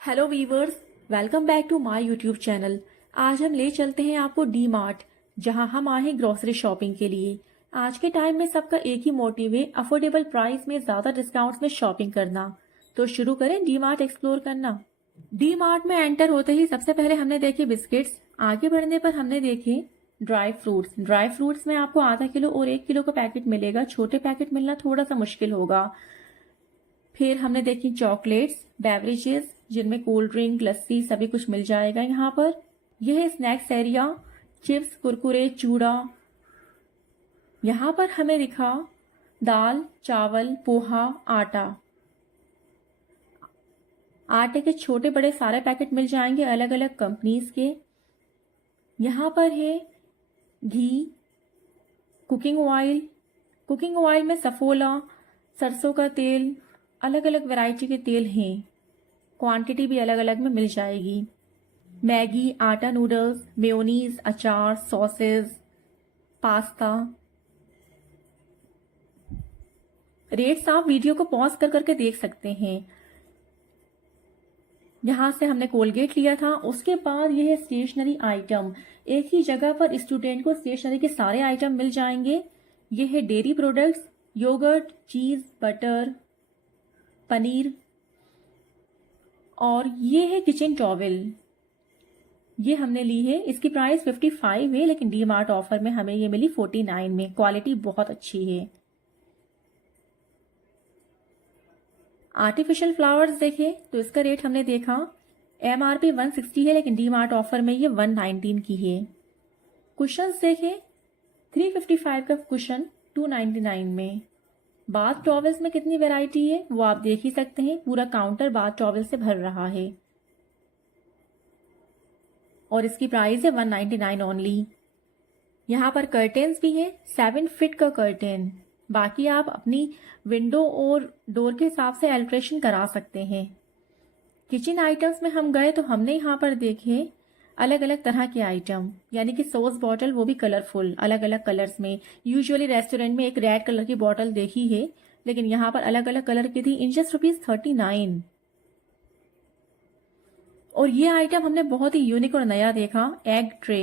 Hello viewers, welcome back to my YouTube channel. आज हम ले चलते हैं आपको डी मार्ट, जहां हम आए हैं ग्रोसरी शॉपिंग के लिए। आज के टाइम में सबका एक ही मोटिव है, अफोर्डेबल प्राइस में ज़्यादा डिस्काउंट्स में शॉपिंग करना। तो शुरू करें डी मार्ट एक्सप्लोर करना। डी मार्ट में एंटर होते ही सबसे पहले हमने देखे बिस्किट्स। आगे बढ़ने पर हमने देखे ड्राई फ्रूट्स। ड्राई फ्रूट्स में आपको आधा किलो और 1 किलो का पैकेट मिलेगा। छोटे पैकेट मिलना थोड़ा सा मुश्किल होगा। फिर हमने देखी चॉकलेट्स, बेवरेजेस जिनमें कोल्ड ड्रिंक, लस्सी सभी कुछ मिल जाएगा यहाँ पर। यह है स्नैक्स एरिया, चिप्स, कुरकुरे, चूड़ा। यहाँ पर हमें दिखा दाल, चावल, पोहा, आटा। आटे के छोटे बड़े सारे पैकेट मिल जाएंगे अलग अलग कंपनीज के। यहाँ पर है घी, कुकिंग ऑयल। कुकिंग ऑयल में सफोला, सरसों का तेल, अलग अलग वैरायटी के तेल हैं। क्वांटिटी भी अलग अलग में मिल जाएगी। मैगी, आटा नूडल्स, मेयोनीज, अचार, सॉसेस, पास्ता। रेट्स आप वीडियो को पॉज कर करके देख सकते हैं। यहाँ से हमने कोलगेट लिया था। उसके बाद यह है स्टेशनरी आइटम। एक ही जगह पर स्टूडेंट को स्टेशनरी के सारे आइटम मिल जाएंगे। यह है डेयरी प्रोडक्ट्स, योगर्ट, चीज, बटर, पनीर। और ये है किचन टॉवेल। ये हमने ली है। इसकी प्राइस 55 है, लेकिन डी मार्ट ऑफर में हमें ये मिली 49 में। क्वालिटी बहुत अच्छी है। आर्टिफिशियल फ्लावर्स देखे तो इसका रेट हमने देखा MRP 160 है, लेकिन डी मार्ट ऑफर में ये 119 की है। कुशन्स देखे 355 का कुशन 299 में। बाथ टॉवेल्स में कितनी वैरायटी है वो आप देख ही सकते हैं। पूरा काउंटर बाथ टॉवेल से भर रहा है और इसकी प्राइस है 199 ओनली। यहाँ पर कर्टेन्स भी हैं, 7 फीट का कर्टेन। बाकी आप अपनी विंडो और डोर के हिसाब से अल्ट्रेशन करा सकते हैं। किचन आइटम्स में हम गए तो हमने यहाँ पर देखे अलग अलग तरह के आइटम, यानी कि सॉस बॉटल, वो भी कलरफुल, अलग अलग कलर्स में। यूजुअली रेस्टोरेंट में एक रेड कलर की बॉटल देखी है, लेकिन यहाँ पर अलग अलग कलर की थी। In just ₹39। और ये आइटम हमने बहुत ही यूनिक और नया देखा, एग ट्रे।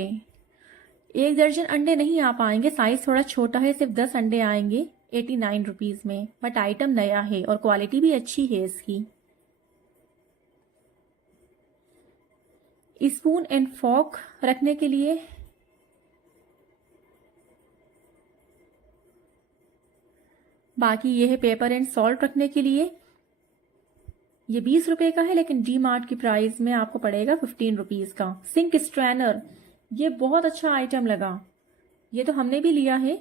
1 दर्जन अंडे नहीं आ पाएंगे, साइज थोड़ा छोटा है, सिर्फ 10 अंडे आएंगे 89 रुपीज में। बट आइटम नया है और क्वालिटी भी अच्छी है इसकी। स्पून एंड फॉर्क रखने के लिए। बाकी ये है पेपर एंड सॉल्ट रखने के लिए। ये 20 रुपए का है, लेकिन डी मार्ट की प्राइस में आपको पड़ेगा 15 रुपीज का। सिंक स्ट्रेनर, ये बहुत अच्छा आइटम लगा। ये तो हमने भी लिया है।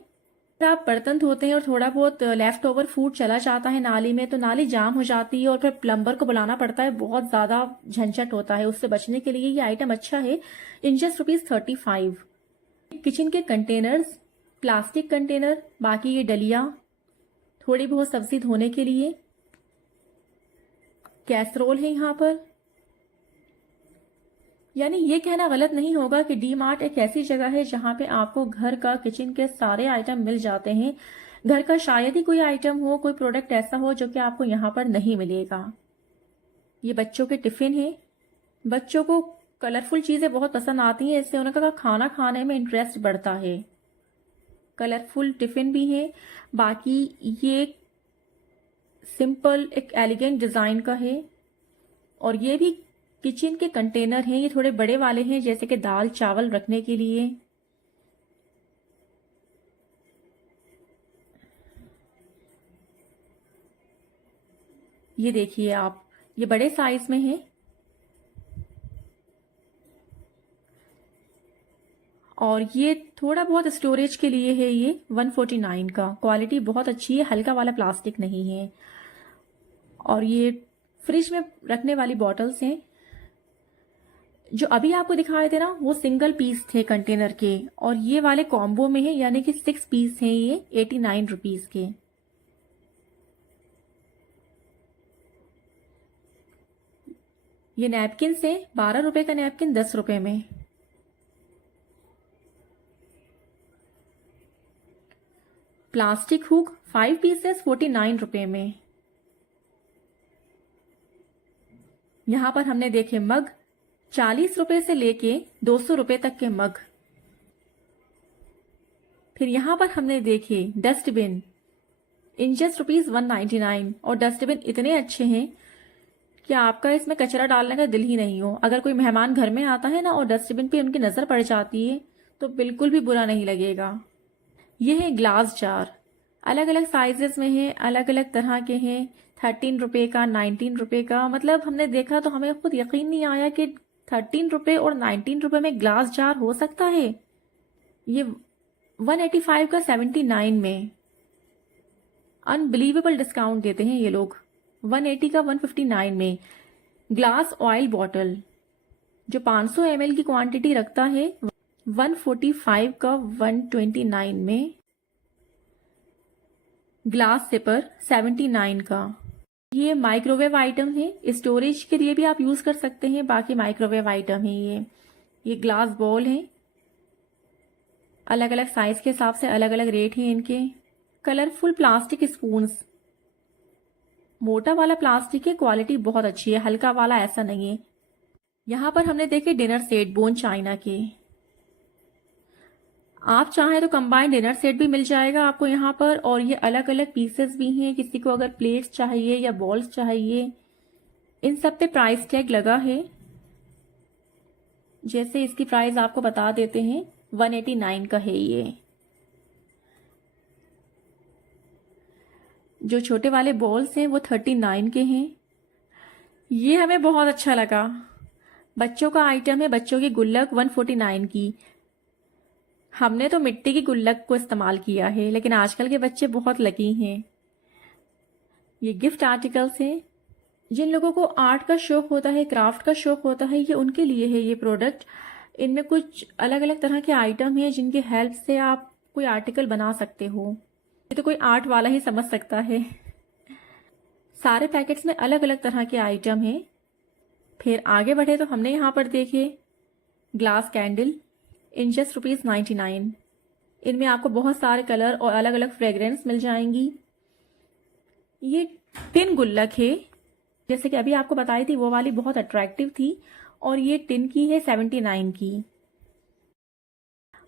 अगर आप बर्तन धोते हैं और थोड़ा बहुत लेफ्ट ओवर फूड चला जाता है नाली में, तो नाली जाम हो जाती है और फिर प्लम्बर को बुलाना पड़ता है। बहुत ज्यादा झंझट होता है। उससे बचने के लिए ये आइटम अच्छा है। In just ₹35। किचन के कंटेनर्स, प्लास्टिक कंटेनर, बाकी ये डलिया, थोड़ी बहुत सब्जी धोने के लिए। कैसरोल है यहाँ पर। यानी ये कहना गलत नहीं होगा कि डी मार्ट एक ऐसी जगह है जहां पे आपको घर का, किचन के सारे आइटम मिल जाते हैं। घर का शायद ही कोई आइटम हो, कोई प्रोडक्ट ऐसा हो जो कि आपको यहाँ पर नहीं मिलेगा। ये बच्चों के टिफिन है। बच्चों को कलरफुल चीजें बहुत पसंद आती हैं, इससे उनका खाना खाने में इंटरेस्ट बढ़ता है। कलरफुल टिफिन भी है। बाकी ये सिंपल एक एलिगेंट डिजाइन का है। और ये भी किचन के कंटेनर हैं। ये थोड़े बड़े वाले हैं, जैसे कि दाल चावल रखने के लिए। ये देखिए आप, ये बड़े साइज में है। और ये थोड़ा बहुत स्टोरेज के लिए है। ये 149 का। क्वालिटी बहुत अच्छी है, हल्का वाला प्लास्टिक नहीं है। और ये फ्रिज में रखने वाली बॉटल्स हैं। जो अभी आपको दिखाए थे ना, वो सिंगल पीस थे कंटेनर के, और ये वाले कॉम्बो में है, यानी कि 6 पीस हैं। ये 89 रुपीज के। ये नैपकिन से 12 रुपए का नैपकिन 10 रुपए में। प्लास्टिक हुक 5 पीसेस 49 रुपए में। यहाँ पर हमने देखे मग 40 रुपए से लेके 200 रुपए तक के मग। फिर यहाँ पर हमने देखे डस्टबिन इन जस्ट ₹199, और डस्टबिन इतने अच्छे हैं कि आपका इसमें कचरा डालने का दिल ही नहीं हो। अगर कोई मेहमान घर में आता है ना और डस्टबिन पे उनकी नज़र पड़ जाती है तो बिल्कुल भी बुरा नहीं लगेगा। ये है ग्लास जार, अलग अलग साइजेस में है, अलग अलग तरह के हैं। 13 रुपए का, 19 रुपए का, मतलब हमने देखा तो हमें खुद यकीन नहीं आया कि 13 रुपए और 19 रुपए में ग्लास जार हो सकता है। ये 185 का 79 में, अनबिलीवेबल डिस्काउंट देते हैं ये लोग। 180 का 159 में। ग्लास ऑयल बॉटल जो 500 ml की क्वांटिटी रखता है 145 का 129 में। ग्लास सिपर 79 का। ये माइक्रोवेव आइटम है, स्टोरेज के लिए भी आप यूज कर सकते हैं, बाकी माइक्रोवेव आइटम है ये ग्लास बॉल है, अलग अलग साइज के हिसाब से अलग अलग रेट हैं इनके। कलरफुल प्लास्टिक स्पून्स, मोटा वाला प्लास्टिक है, क्वालिटी बहुत अच्छी है, हल्का वाला ऐसा नहीं है। यहाँ पर हमने देखे डिनर सेट बोन चाइना के। आप चाहें तो कंबाइंड डिनर सेट भी मिल जाएगा आपको यहाँ पर, और ये अलग अलग पीसेस भी हैं। किसी को अगर प्लेट्स चाहिए या बॉल्स चाहिए, इन सब पे प्राइस टैग लगा है। जैसे इसकी प्राइस आपको बता देते हैं, 189 का है ये। जो छोटे वाले बॉल्स हैं वो 39 के हैं। ये हमें बहुत अच्छा लगा, बच्चों का आइटम है, बच्चों की गुल्लक 149 की। हमने तो मिट्टी की गुल्लक को इस्तेमाल किया है, लेकिन आजकल के बच्चे बहुत लकी हैं। ये गिफ्ट आर्टिकल्स हैं, जिन लोगों को आर्ट का शौक होता है, क्राफ्ट का शौक होता है, ये उनके लिए है ये प्रोडक्ट। इनमें कुछ अलग अलग तरह के आइटम हैं जिनकी हेल्प से आप कोई आर्टिकल बना सकते हो। ये तो कोई आर्ट वाला ही समझ सकता है। सारे पैकेट्स में अलग अलग तरह के आइटम हैं। फिर आगे बढ़े तो हमने यहाँ पर देखे ग्लास कैंडल इन जस्ट ₹99। इनमें आपको बहुत सारे कलर और अलग अलग फ्रेग्रेंस मिल जाएंगी। ये टिन गुल्लक है, जैसे कि अभी आपको बताई थी वो वाली बहुत अट्रैक्टिव थी, और ये टिन की है 79 की।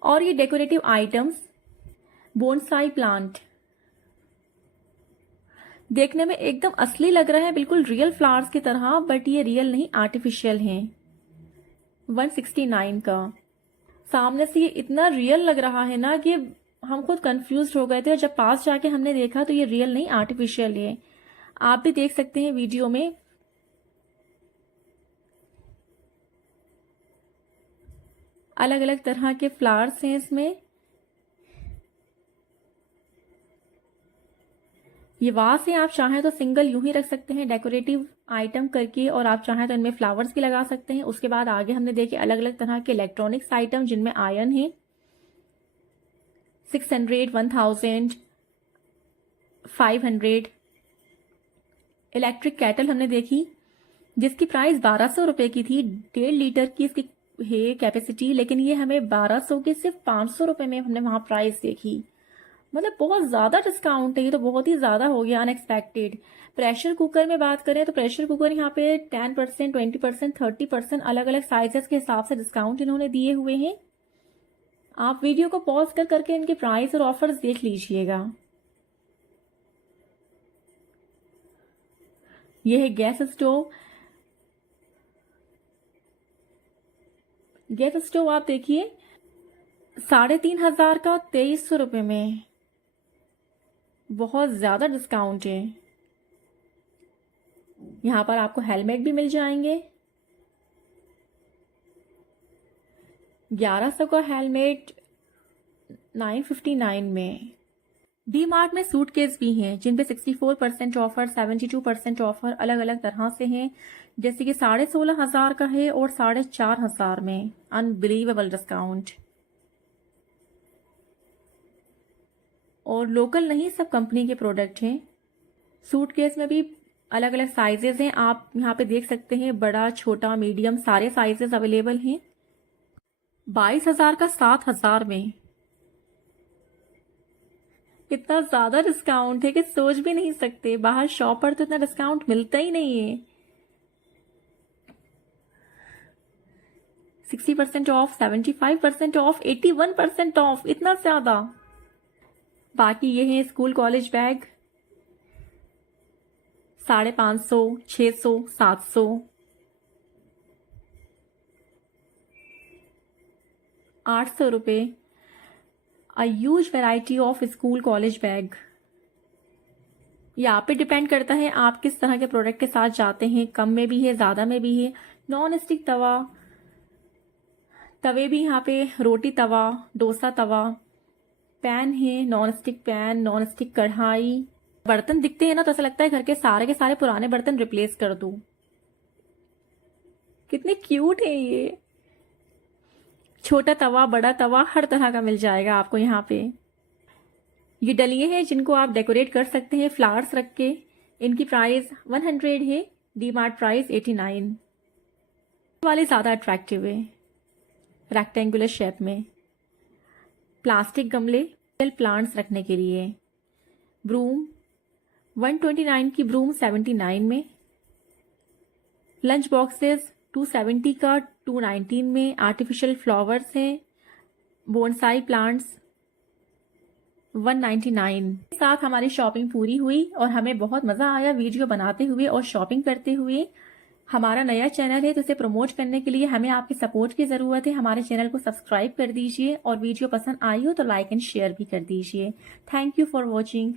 और ये डेकोरेटिव आइटम्स बोनसाई प्लांट, देखने में एकदम असली लग रहा है, बिल्कुल रियल फ्लावर्स की तरह, बट ये रियल नहीं, आर्टिफिशियल हैं। 169 का। सामने से ये इतना रियल लग रहा है ना कि हम खुद कंफ्यूज हो गए थे, और जब पास जाके हमने देखा तो ये रियल नहीं, आर्टिफिशियल है। आप भी देख सकते हैं वीडियो में। अलग अलग तरह के फ्लावर्स हैं इसमें। ये वास है, आप चाहें तो सिंगल यूं ही रख सकते हैं डेकोरेटिव आइटम करके, और आप चाहें तो इनमें फ्लावर्स भी लगा सकते हैं। उसके बाद आगे हमने देखे अलग अलग तरह के इलेक्ट्रॉनिक्स आइटम जिनमें आयरन है। 600, 1000, 500। इलेक्ट्रिक कैटल हमने देखी जिसकी प्राइस 1200 रुपए की थी। 1.5 लीटर की इसकी है कैपेसिटी, लेकिन ये हमें 1200 के सिर्फ 500 रुपए में हमने वहां प्राइस देखी। मतलब बहुत ज्यादा डिस्काउंट है, ये तो बहुत ही ज्यादा हो गया, अनएक्सपेक्टेड। प्रेशर कुकर में बात करें तो प्रेशर कुकर यहाँ पे 10%, 20%, 30% अलग अलग साइजेस के हिसाब से डिस्काउंट इन्होंने दिए हुए हैं। आप वीडियो को पॉज कर करके इनके प्राइस और ऑफर्स देख लीजिएगा। यह है गैस स्टोव। गैस स्टोव आप देखिए 3,500 का 2300 रुपए में, बहुत ज्यादा डिस्काउंट है। यहां पर आपको हेलमेट भी मिल जाएंगे। 1100 का हेलमेट 959 में। डी मार्ट में सूटकेस भी हैं जिनपे 64% ऑफर, 72% ऑफर अलग अलग तरह से हैं, जैसे कि 16,500 का है और 4,500 में। Unbelievable discount. और लोकल नहीं, सब कंपनी के प्रोडक्ट हैं। सूटकेस में भी अलग अलग साइजेस हैं, आप यहाँ पे देख सकते हैं, बड़ा, छोटा, मीडियम, सारे साइजेस अवेलेबल हैं। 22,000 का 7,000 में। इतना ज्यादा डिस्काउंट है कि सोच भी नहीं सकते, बाहर शॉप पर तो इतना डिस्काउंट मिलता ही नहीं है। 60% ऑफ, 75% ऑफ, 81% ऑफ, इतना ज़्यादा। बाकी ये हैं स्कूल कॉलेज बैग, 550, 600, 700, 800 रुपये। A huge variety of school college bag. ये आप पे डिपेंड करता है आप किस तरह के प्रोडक्ट के साथ जाते हैं, कम में भी है, ज़्यादा में भी है। नॉन स्टिक तवा, तवे भी यहाँ पे, रोटी तवा, डोसा तवा, पैन है, non stick pan, non stick कढ़ाई। बर्तन दिखते हैं ना तो ऐसा लगता है घर के सारे पुराने बर्तन रिप्लेस कर दूं। कितने क्यूट है ये। छोटा तवा, बड़ा तवा, हर तरह का मिल जाएगा आपको यहाँ पे। ये डलिए हैं जिनको आप डेकोरेट कर सकते हैं फ्लावर्स रख के। इनकी प्राइस 100 है, डी मार्ट प्राइस 89। वाले ज़्यादा अट्रैक्टिव है, रेक्टेंगुलर शेप में। प्लास्टिक गमले प्लांट्स रखने के लिए। ब्रूम 129 की ब्रूम 79 में। लंच बॉक्सेस 270 का 219 में। आर्टिफिशियल फ्लावर्स हैं, बोनसाई प्लांट्स 199। के साथ हमारी शॉपिंग पूरी हुई और हमें बहुत मज़ा आया वीडियो बनाते हुए और शॉपिंग करते हुए। हमारा नया चैनल है तो इसे प्रमोट करने के लिए हमें आपके सपोर्ट की ज़रूरत है। हमारे चैनल को सब्सक्राइब कर दीजिए और वीडियो पसंद आई हो तो लाइक एंड शेयर भी कर दीजिए। Thank you for watching.